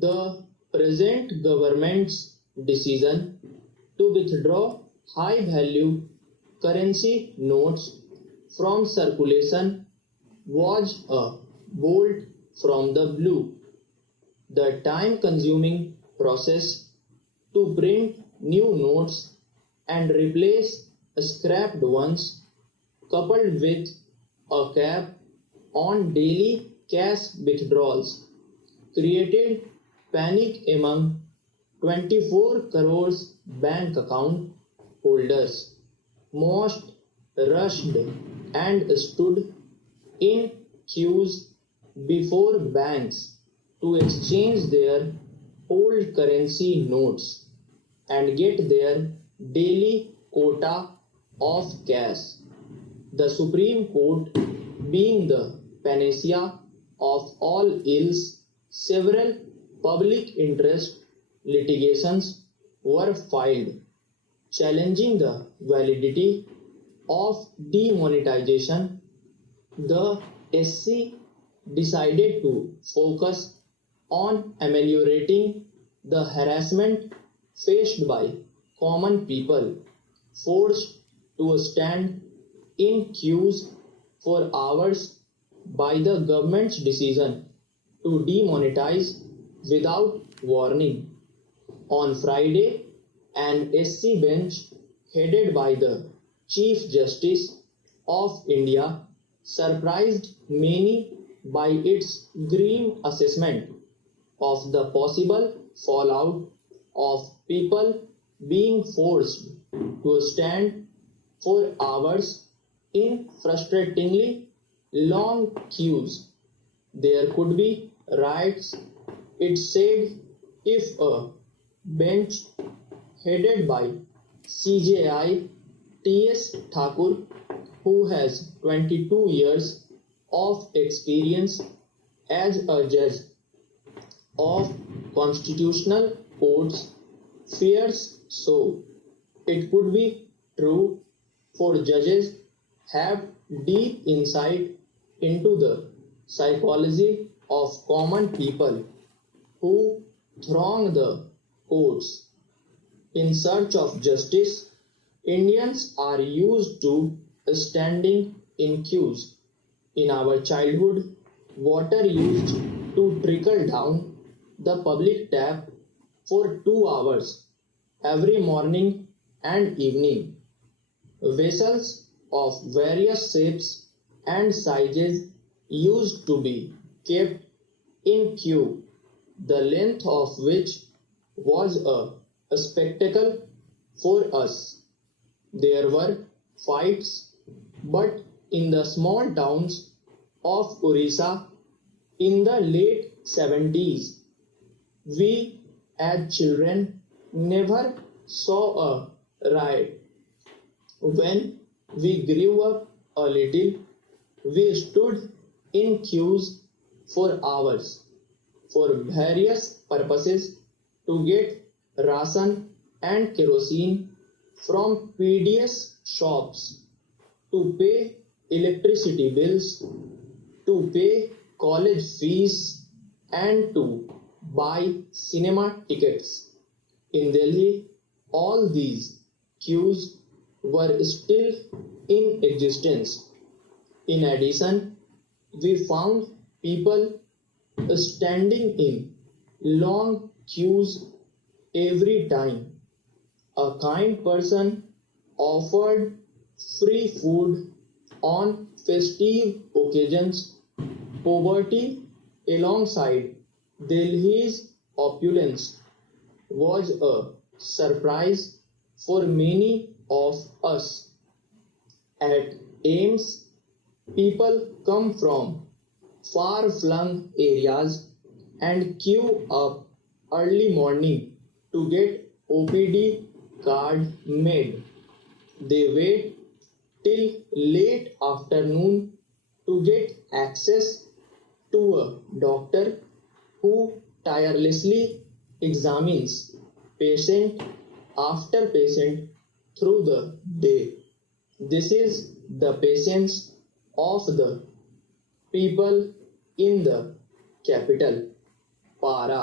The present government's decision to withdraw high-value currency notes from circulation was a bolt from the blue. The time-consuming process to print new notes and replace scrapped ones, coupled with a cap on daily cash withdrawals, created panic among 24 crores bank account holders. Most rushed and stood in queues before banks to exchange their old currency notes and get their daily quota of cash. The Supreme Court, being the panacea of all ills, several public interest litigations were filed challenging the validity of demonetization. The SC decided to focus on ameliorating the harassment faced by common people forced to stand in queues for hours by the government's decision to demonetize without warning. On Friday, an SC bench headed by the Chief Justice of India surprised many by its grim assessment of the possible fallout of people being forced to stand for hours in frustratingly long queues. There could be riots, it said, if a bench headed by CJI T.S. Thakur, who has 22 years of experience as a judge of constitutional courts, fears so. It could be true, for judges have deep insight into the psychology of common people who throng the courts in search of justice. Indians are used to standing in queues. In our childhood, water used to trickle down the public tap for 2 hours every morning and evening. Vessels of various shapes and sizes used to be kept in queue, the length of which was a spectacle for us. There were fights, but in the small towns of Orissa in the late 70s, we as children never saw a riot. When we grew up a little, we stood in queues for hours for various purposes to get ration and kerosene from PDS shops, to pay electricity bills, to pay college fees, and to buy cinema tickets. In Delhi, all these queues were still in existence. In addition, we found people standing in long queues every time a kind person offered free food on festive occasions. Poverty alongside Delhi's opulence was a surprise for many of us. At AIIMS, people come from far-flung areas and queue up early morning to get OPD card made. They wait till late afternoon to get access to a doctor who tirelessly examines patient after patient through the day. This is the patience of the people in the capital, Para.